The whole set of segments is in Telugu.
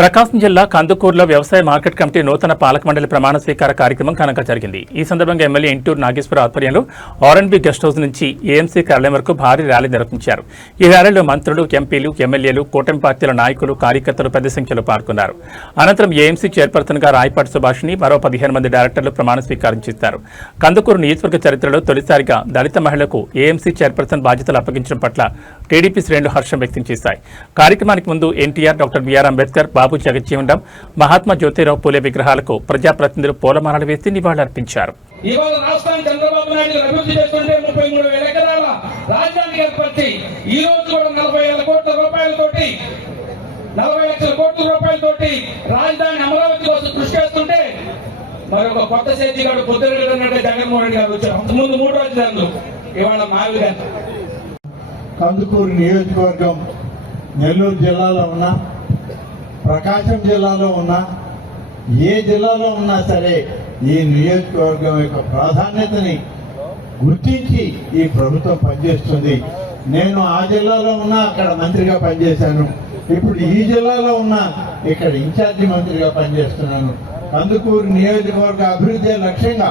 ప్రకాశం జిల్లా కందుకూరులో వ్యవసాయ మార్కెట్ కమిటీ నూతన పాలక మండలి ప్రమాణ స్వీకార కార్యక్రమం ఘనంగా జరిగింది. ఈ సందర్భంగా ఎమ్మెల్యే ఇంటూరు నాగేశ్వర ఆధ్వర్యంలో ఆర్ఎన్బి గెస్ట్ హౌస్ నుంచి ఏఎంసీ కార్యాలయం వరకు భారీ ర్యాలీ నిర్వహించారు. ఈ ర్యాలీలో మంత్రులు, ఎంపీలు, ఎమ్మెల్యేలు, కూటమి పార్టీల నాయకులు, కార్యకర్తలు పెద్ద సంఖ్యలో పాల్గొన్నారు. అనంతరం ఏఎంసీ చైర్పర్సన్ గా రాయపాటి సుభాషిణి, మరో 15 మంది డైరెక్టర్లు ప్రమాణ స్వీకారం చేశారు. కందుకూరు నియోజకవర్గ చరిత్రలో తొలిసారిగా దళిత మహిళకు ఏఎంసీ చైర్పర్సన్ బాధ్యతలు అప్పగించడం పట్ల టీడీపీ శ్రేణులు హర్షం వ్యక్తం చేశాయి. కార్యక్రమానికి ముందు ఎన్టీఆర్, డాక్టర్ బిఆర్ అంబేద్కర్, బాబు జగజ్జీవన్, మహాత్మా జ్యోతిరావు పూలే విగ్రహాలకు ప్రజాప్రతినిధులు పూలమాలలు వేసి నివాళులర్పించారు. ఇవాళ రాష్ట్రాన్ని చంద్రబాబు నాయుడు అభివృద్ధి చేస్తుంటే 33,000 ఎకరాల రాజధానికి ఏర్పరిచి ఈ రోజు కూడా 40,000 కోట్ల రూపాయలతోటి 40 లక్షల కోట్ల రూపాయలతోటి రాజధాని అమరావతి కోసం కృషి చేస్తుంటే మరొక కొత్త సేతిగాడు పొద్దున్నట్టు జగన్మోహన్ రెడ్డి గారు వచ్చారు. అంతకుముందు 3 రాజధానులు, ఇవాళ మావి గారు. కందుకూరు నియోజకవర్గం నెల్లూరు జిల్లాలో ఉన్న, ప్రకాశం జిల్లాలో ఉన్న, ఏ జిల్లాలో ఉన్నా సరే ఈ నియోజకవర్గం యొక్క ప్రాధాన్యతని గుర్తించి ఈ ప్రభుత్వం పనిచేస్తుంది. నేను ఆ జిల్లాలో ఉన్నా అక్కడ మంత్రిగా పనిచేశాను. ఇప్పుడు ఈ జిల్లాలో ఉన్నా ఇక్కడ ఇన్ఛార్జి మంత్రిగా పనిచేస్తున్నాను. కందుకూరు నియోజకవర్గ అభివృద్ధి లక్ష్యంగా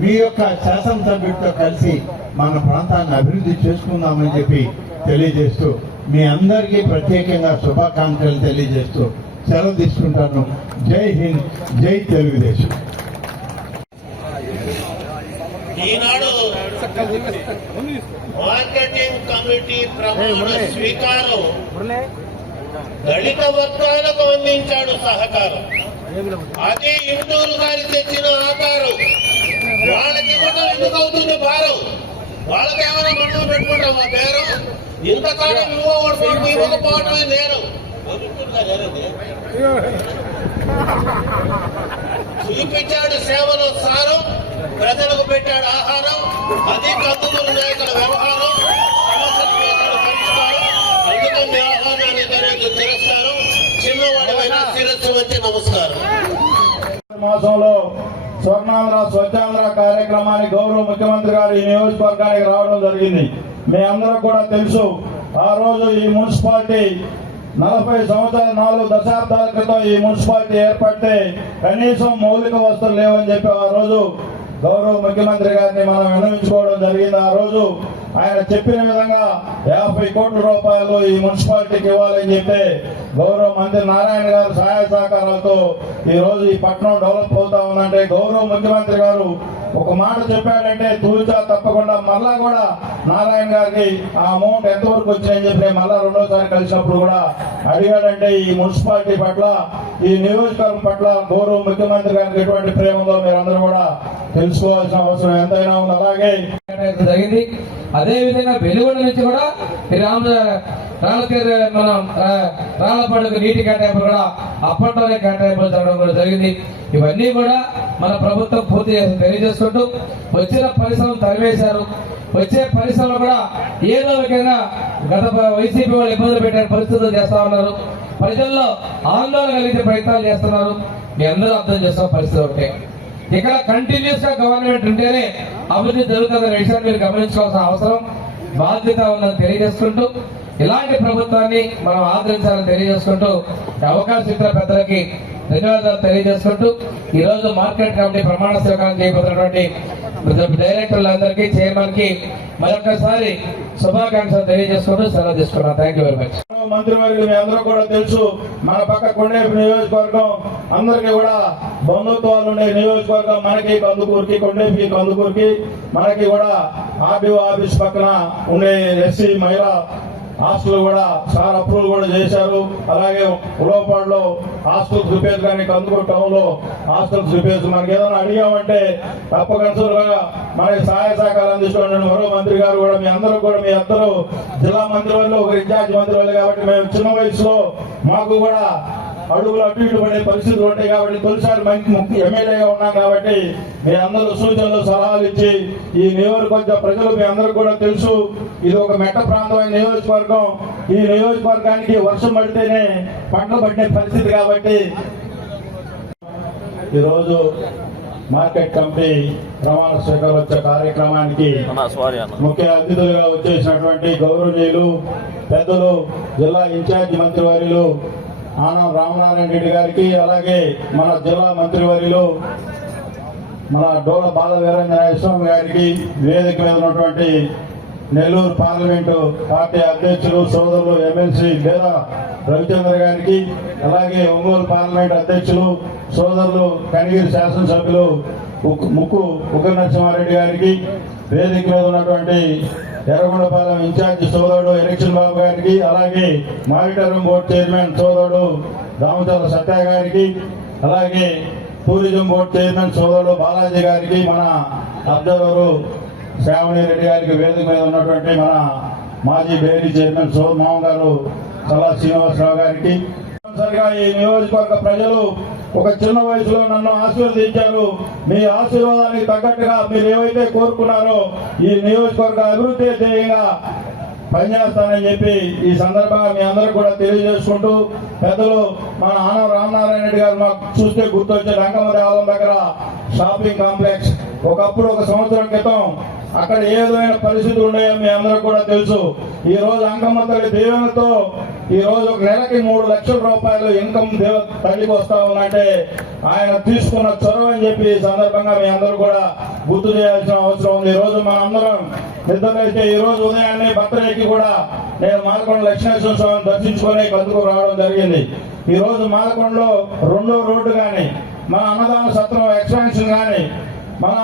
మీ యొక్క శాసనసభ్యుడితో కలిసి మన ప్రాంతాన్ని అభివృద్ధి చేసుకుందామని చెప్పి తెలియజేస్తూ మీ అందరికీ ప్రత్యేకంగా శుభాకాంక్షలు తెలియజేస్తూ సెలవు తీసుకుంటాను. జై హింద్, జై తెలుగుదేశం. ఈనాడు మార్కెటింగ్ కమిటీ ప్రమాణ స్వీకారం దళిత వర్గాలకు అందించాడు సహకారం. అది ఇంటూరు గారి తెచ్చిన ఆకారం. వాళ్ళకి ఇవ్వడం ఎందుకు అవుతుంది భారం? వాళ్ళకి ఏమైనా మనం పెట్టుకుంటాం ఆ పేరు. ఇంతకాలం ఇవ్వకపోవటమే నేరం. చూపించాడు సేవలో సారం, ప్రజలకు పెట్టాడు ఆహారం. అది కందుకూరు నాయకుల వ్యవహారం. అందుకని ఆహారాన్ని తిరస్కారం. చిన్నవాడమైన శిరస్సు వచ్చి నమస్కారం. మాసంలో స్వర్ణాంధ్ర స్వచ్ఛాంధ్ర కార్యక్రమానికి గౌరవ ముఖ్యమంత్రి గారు ఈ నియోజకవర్గానికి రావడం జరిగింది. మీ అందరూ కూడా తెలుసు, ఆ రోజు ఈ మున్సిపాలిటీ 40 సంవత్సరాలు 4 దశాబ్దాల క్రితం ఈ మున్సిపాలిటీ ఏర్పడితే కనీసం మౌలిక వసతులు లేవని చెప్పి ఆ రోజు గౌరవ ముఖ్యమంత్రి గారిని మనం విన్నవించుకోవడం జరిగింది. ఆ రోజు ఆయన చెప్పిన విధంగా 50 కోట్ల రూపాయలు ఈ మున్సిపాలిటీకి ఇవ్వాలని చెప్పి గౌరవ మంత్రి నారాయణ గారు సహాయ సహకారాలతో ఈ రోజు ఈ పట్టణం డెవలప్ అవుతా ఉందంటే గౌరవ ముఖ్యమంత్రి గారు ఒక మాట చెప్పాడంటే తూచా తప్పకుండా మళ్ళా కూడా నారాయణ గారికి ఆ అమౌంట్ ఎంతవరకు వచ్చినాయని చెప్పి మళ్ళా 2వ సారి కలిసినప్పుడు కూడా అడిగాడంటే ఈ మున్సిపాలిటీ పట్ల, ఈ నియోజకవర్గం పట్ల గౌరవ ముఖ్యమంత్రి గారికి ఎటువంటి ప్రేమ ఉందో మీరందరూ కూడా తెలుసుకోవాల్సిన అవసరం ఎంతైనా ఉంది. అలాగే జరిగింది. అదే విధంగా వెలుగొండ నుంచి కూడా మనం రాళ్లపాడుకు నీటి కేటాయింపు కూడా అప్పట్లోనే కేటాయింపులు జరగడం కూడా జరిగింది. ఇవన్నీ కూడా మన ప్రభుత్వం పూర్తి చేసి తెలియజేసుకుంటూ వచ్చిన పరిశ్రమలు తరివేశారు. వచ్చే పరిశ్రమలు కూడా ఏదో విధంగా గత వైసీపీ వాళ్ళు ఇబ్బందులు పెట్టే పరిస్థితులు చేస్తా ఉన్నారు. ప్రజల్లో ఆందోళన కలిగే ప్రయత్నాలు చేస్తున్నారు. మీ అందరూ అర్థం చేస్తున్న పరిస్థితి ఒకటే. ఇక్కడ కంటిన్యూస్ గా గవర్నమెంట్ ఉంటేనే అభివృద్ధి జరుగుతుందనే విషయాన్ని మీరు గమనించుకోవాల్సిన అవసరం, బాధ్యత ఉందని తెలియజేసుకుంటూ ఇలాంటి ప్రభుత్వాన్ని మనం ఆదరించాలని తెలియజేసుకుంటూ అవకాశం ఇచ్చిన పెద్దలకి ధన్యవాదాలు తెలియజేసుకుంటూ ఈ రోజు మార్కెట్ కమిటీ ప్రమాణ స్వీకారం చేయబోతున్నటువంటి డైరెక్టర్లందరికీ, చైర్మన్ కి మరొకసారి శుభాకాంక్షలు తెలియజేసుకుంటూ సెలవు తీసుకున్నాం. Thank you very much. మంత్రివర్గం మీ అందరూ కూడా తెలుసు, మన పక్క కొండేపు నియోజకవర్గం అందరికీ కూడా బంధుత్వాలు ఉండే నియోజకవర్గం. మనకి కందుకూరుకి, కొండేపుకి కందుకూరుకి మనకి కూడా ఆర్డీఓ ఆఫీస్ పక్కన ఉండే ఎస్సీ మహిళా హాస్టల్ కూడా సార్ అప్రూవల్ కూడా చేశారు. అలాగే ఉలవపాడులో హాస్టల్ చూపేది, కానీ కందుకూరు టౌన్ లో హాస్టల్ చూపేది. మనకి ఏదైనా అడిగామంటే తప్పనిసరిగా మనకి సహాయ సహకారం అందించుకోండి. మరో మంత్రి గారు కూడా మీ అందరూ కూడా, మీ అందరూ జిల్లా మంత్రి వాళ్ళు, ఒక ఇన్ఛార్జ్ మంత్రి వాళ్ళు కాబట్టి మేము చిన్న వయసులో మాకు కూడా అడుగులు అటు ఇటు పడే పరిస్థితులు ఉంటాయి. కాబట్టి తొలిసారి మంచి ఎమ్మెల్యేగా ఉన్నాం కాబట్టి మీ అందరూ సూచనలు సలహాలు ఇచ్చి ఈ నియోజకవర్గ ప్రజలు మీ అందరూ కూడా తెలుసు, ఇది ఒక మెట్ట ప్రాంతమైన నియోజకవర్గం. ఈ నియోజకవర్గానికి వర్షం పడితేనే పంటలు పట్టే పరిస్థితి కాబట్టి ఈరోజు మార్కెట్ కమిటీ ప్రమాణ స్వీకారోత్సవ కార్యక్రమానికి ముఖ్య అతిథులుగా వచ్చేసినటువంటి గౌరవనీయులు పెద్దలు జిల్లా ఇన్ఛార్జి మంత్రివర్యులు ఆనం రామనారాయణ రెడ్డి గారికి, అలాగే మన జిల్లా మంత్రివర్యులు మన డోల బాల వీరంజనేయ స్వామి గారికి, వేదిక మీద ఉన్నటువంటి నెల్లూరు పార్లమెంటు పార్టీ అధ్యక్షులు సోదరులు ఎమ్మెల్సీ లేదా రవిచంద్ర గారికి, అలాగే ఒంగోలు పార్లమెంట్ అధ్యక్షులు సోదరులు కనిగిరి శాసనసభ్యులు ముక్కు ఉగ్ర నరసింహారెడ్డి గారికి, వేదిక మీద ఉన్నటువంటి ఎర్రగొండపాలెం ఇన్ఛార్జి సోదరుడు ఎలక్షన్ బాబు గారికి, అలాగే మానిటరింగ్ బోర్డు చైర్మన్ సోదరుడు రామచంద్ర సత్య గారికి, అలాగే టూరిజం బోర్డు చైర్మన్ సోదరుడు బాలాజీ గారికి, మన అబ్జర్వరు శ్రావణి రెడ్డి గారికి, వేదిక మీద ఉన్నటువంటి మన మాజీ డైరీ చైర్మన్ మామ గారు చల్లా శ్రీనివాసరావు గారికి, ఈ నియోజకవర్గ ప్రజలు ఒక చిన్న వయసులో నన్ను ఆశీర్వదించారు. మీ ఆశీర్వాదానికి తగ్గట్టుగా మీరు ఏవైతే కోరుకున్నారో ఈ నియోజకవర్గ అభివృద్ధి ధ్యేయంగా పనిచేస్తానని చెప్పి ఈ సందర్భంగా మీ అందరూ కూడా తెలియజేసుకుంటూ, పెద్దలు మన ఆనం రామనారాయణ రెడ్డి గారు మాకు చూస్తే గుర్తొచ్చే రంగమ్మ దేవాలయం దగ్గర షాపింగ్ కాంప్లెక్స్ ఒకప్పుడు 1 సంవత్సరం క్రితం అక్కడ ఏ విధమైన పరిస్థితులు ఉన్నాయో మీ అందరూ కూడా తెలుసు. ఈ రోజు అంకమ్మ తల్లి దీవెనతో ఈ రోజు ఒక నెలకి 3 లక్షల రూపాయలు ఇన్కమ్ తల్లికి వస్తా ఉందంటే ఆయన తీసుకున్న చొరవ అని చెప్పి ఈ సందర్భంగా మీ అందరూ కూడా గుర్తు చేయాల్సిన అవసరం ఉంది. ఈ రోజు మన అందరం నిద్రలైతే ఈ రోజు ఉదయాన్నే బర్త్డేకి కూడా నేను మాలకొండ లక్ష్మీనరసింహ స్వామిని దర్శించుకుని కందుకు రావడం జరిగింది. ఈ రోజు మాలకొండలో 2వ రోడ్డు కానీ, మన అన్నదాన సత్రం ఎక్స్పాన్షన్ కానీ, మన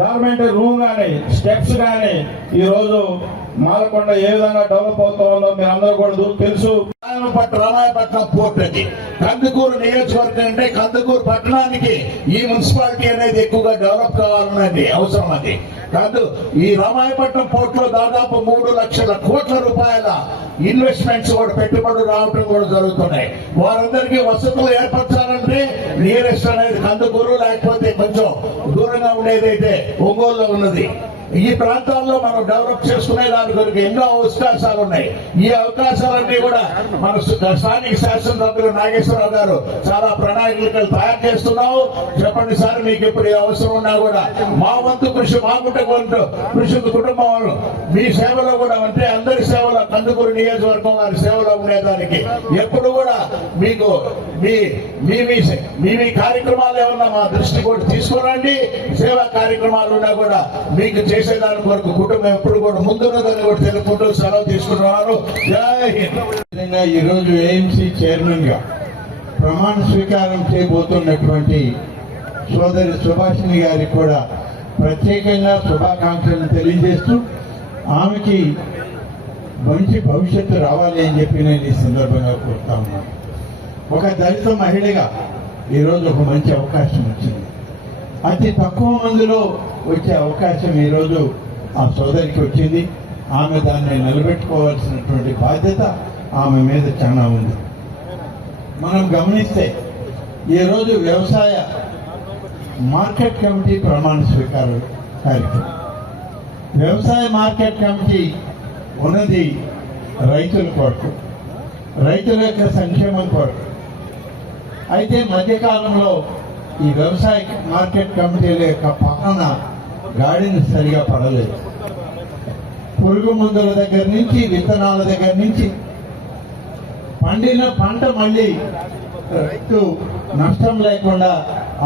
డార్మెంటరీ రూమ్ కానీ, స్టెప్స్ కానీ ఈ రోజు మాలకొండ ఏ విధంగా డెవలప్ అవుతుందో మీరు అందరూ కూడా తెలుసు. రామాయపట్నం పోర్ట్ అది కందుకూరు నియోజకవర్గం అంటే కందుకూరు పట్టణానికి ఈ మున్సిపాలిటీ అనేది ఎక్కువగా డెవలప్ కావాలన్నది అవసరం. అది కాదు, ఈ రామాయపట్నం పోర్ట్ లో దాదాపు 3 లక్షల కోట్ల రూపాయల ఇన్వెస్ట్మెంట్స్ కూడా పెట్టుబడులు రావడం కూడా జరుగుతున్నాయి. వారందరికీ వసతులు ఏర్పరచాలంటే నియరెస్ట్ అనేది కందుకూరు, లేకపోతే కొంచెం దూరంగా ఉండేదైతే ఒంగోలులో ఉన్నది. ఈ ప్రాంతాల్లో మనం డెవలప్ చేసుకునే దాని కొరకు ఎన్నో అవకాశాలు ఉన్నాయి. ఈ అవకాశాలన్నీ కూడా మన స్థానిక శాసనసభ్యులు నాగేశ్వరరావు గారు చాలా ప్రణాళికలు తయారు చేస్తున్నావు. చెప్పండి సార్, మీకు ఎప్పుడు అవసరం ఉన్నా కూడా మా వంతు కృషి, మా కృషి కుటుంబం మీ సేవలో కూడా అంటే అందరి సేవలో, కందుకూరు నియోజకవర్గం వారి సేవలో ఉండేదానికి ఎప్పుడు కూడా మీకు మీ కార్యక్రమాలు ఏమన్నా మా దృష్టి కూడా తీసుకురండి. సేవా కార్యక్రమాలు ఉన్నా కూడా మీకు చేసేదాని కొరకు కుటుంబం ఎప్పుడు కూడా ముందున్నదని కూడా తెలుపుకుంటూ సెలవు తీసుకుంటున్నారు. జై హింద్. ఈ రోజు ఏఎంసీ చైర్మన్ గా ప్రమాణ స్వీకారం చేయబోతున్నటువంటి సోదరి సుభాషిణి గారికి కూడా ప్రత్యేకంగా శుభాకాంక్షలను తెలియజేస్తూ ఆమెకి మంచి భవిష్యత్తు రావాలి అని చెప్పి నేను ఈ సందర్భంగా కోరుతా ఉన్నాను. ఒక దళిత మహిళగా ఈరోజు ఒక మంచి అవకాశం వచ్చింది. అతి తక్కువ మందిలో వచ్చే అవకాశం ఈరోజు ఆ సోదరికి వచ్చింది. ఆమె దాన్ని నిలబెట్టుకోవాల్సినటువంటి బాధ్యత ఆమె మీద చాలా ఉంది. మనం గమనిస్తే ఈరోజు వ్యవసాయ మార్కెట్ కమిటీ ప్రమాణ స్వీకారం కార్యక్రమం. వ్యవసాయ మార్కెట్ కమిటీ ఉన్నది రైతుల కొరకు, రైతుల యొక్క సంక్షేమం కొరకు. అయితే మధ్యకాలంలో ఈ వ్యవసాయ మార్కెట్ కమిటీల యొక్క పాలన గాడిని సరిగా పడలేదు. పురుగు మందుల దగ్గర నుంచి, విత్తనాల దగ్గర నుంచి పండిన పంట మళ్ళీ రైతు నష్టం లేకుండా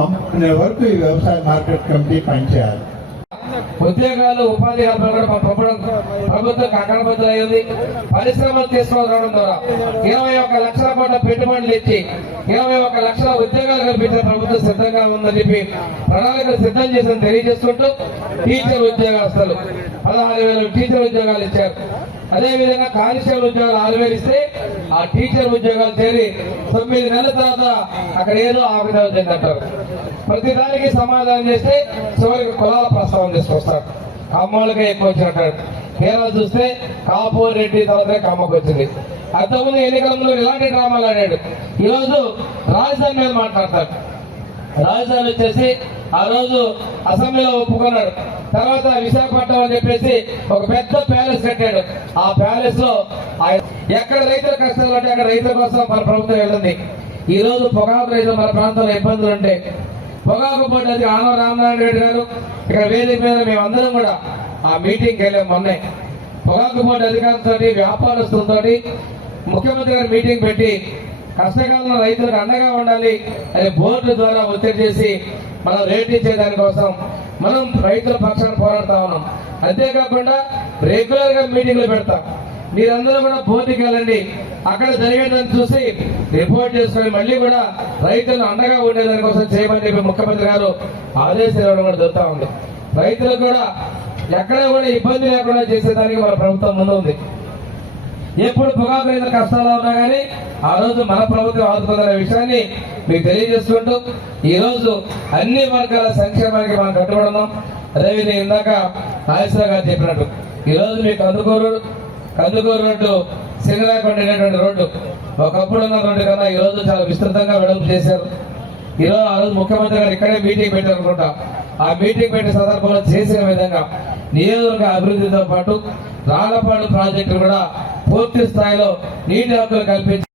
అమ్ముకునే వరకు ఈ వ్యవసాయ మార్కెట్ కమిటీ పనిచేయాలి. ఉద్యోగాలు, ఉపాధి కల్పన కూడా ప్రభుత్వం అక్కడబద్దులు అయింది. పరిశ్రమలు తీసుకురావడం ద్వారా 21 లక్షల కోట్ల పెట్టుబడులు ఇచ్చి 21 లక్షల ఉద్యోగాలు కల్పించిన ప్రభుత్వం సిద్ధంగా ఉందని చెప్పి ప్రణాళికలు సిద్ధం చేసిన తెలియజేసుకుంటూ టీచర్ ఉద్యోగస్తులు 16,000 టీచర్ ఉద్యోగాలు ఇచ్చారు. అదేవిధంగా కానిస్టేబుల్ ఉద్యోగాలు 6,000 ఇస్తే ఆ టీచర్ ఉద్యోగాలు చేరి 9 నెలల తర్వాత అక్కడ ఏదో ఆవిర్భవిందంటారు. ప్రతి దానికి సమాధానం చేస్తే చివరికి కులాల ప్రస్తావన తీసుకొస్తారు. కమ్మోళ్ళకే ఎక్కువ వచ్చినట్టు. కేరళ చూస్తే కాపు, రెడ్డి తర్వాత కమ్మకు వచ్చింది. అంతకుముందు ఎన్నికల ఇలాంటి డ్రామాలు ఆడాడు. ఈరోజు రాజధాని మీద మాట్లాడతాడు. రాజధాని వచ్చేసి ఆ రోజు అసెంబ్లీలో ఒప్పుకున్నాడు. తర్వాత విశాఖపట్నం అని చెప్పేసి ఒక పెద్ద ప్యాలెస్ కట్టాడు. ఆ ప్యాలెస్ లో ఎక్కడ రైతుల కష్టాలు అంటే అక్కడ రైతుల కోసం మన ప్రభుత్వం వెళ్ళింది. ఈ రోజు పొగాకు రైతులు మన ప్రాంతంలో ఇబ్బందులు ఉంటే పొగాకు బోర్డు అది ఆనం రామనారాయణ రెడ్డి గారు ఇక్కడ వేదిక మీద మేమందరం కూడా ఆ మీటింగ్కి వెళ్ళాం. మొన్నే పొగాకు బోర్డు అధికారులతో, వ్యాపారస్తులతో ముఖ్యమంత్రి గారు మీటింగ్ పెట్టి కష్టకాలంలో రైతులకు అండగా ఉండాలి అని బోర్డు ద్వారా ఒత్తిడి చేసి మనం రేట్ ఇచ్చే దానికోసం మనం రైతుల పక్షాన పోరాడుతా ఉన్నాం. అంతేకాకుండా రెగ్యులర్ గా మీటింగ్లు పెడతాం. మీరందరూ కూడా బోర్డుకి వెళ్ళండి, అక్కడ జరిగేదాన్ని చూసి రిపోర్ట్ చేసుకొని మళ్ళీ కూడా రైతులు అండగా ఉండేదాని కోసం చేయమని చెప్పి ముఖ్యమంత్రి గారు ఆదేశాలు ఇవ్వడం కూడా జరుగుతూ ఉంది. రైతులకు కూడా ఎక్కడ కూడా ఇబ్బంది లేకుండా చేసేదానికి మన ప్రభుత్వం ముందు ఉంది. ఎప్పుడు పొగాకు రైతుల కష్టాలు ఉన్నా కానీ ఆ రోజు మన ప్రభుత్వం ఆదుకుందనే విషయాన్ని మీకు తెలియజేసుకుంటూ ఈ రోజు అన్ని వర్గాల సంక్షేమానికి మనం కట్టుబడి ఉన్నాం. అదేవిధంగా ఇందాక నాగేశ్వరరావు గారు చెప్పినట్టు ఈ రోజు మీ కందుకూరు రోడ్డు సింగరాకొండ అనేటువంటి రోడ్డు ఒకప్పుడు ఉన్న రోడ్డు కన్నా ఈ రోజు చాలా విస్తృతంగా వెడల్పు చేశారు. ఆ రోజు ముఖ్యమంత్రి గారు ఇక్కడే మీటింగ్ పెట్టారు అనుకుంటా. ఆ మీటింగ్ పెట్టే సందర్భంలో చేసిన విధంగా నియోజకవర్గ అభివృద్ధితో పాటు రాళ్లపాడు ప్రాజెక్టు కూడా పూర్తి స్థాయిలో నీటి హక్కులు కల్పించి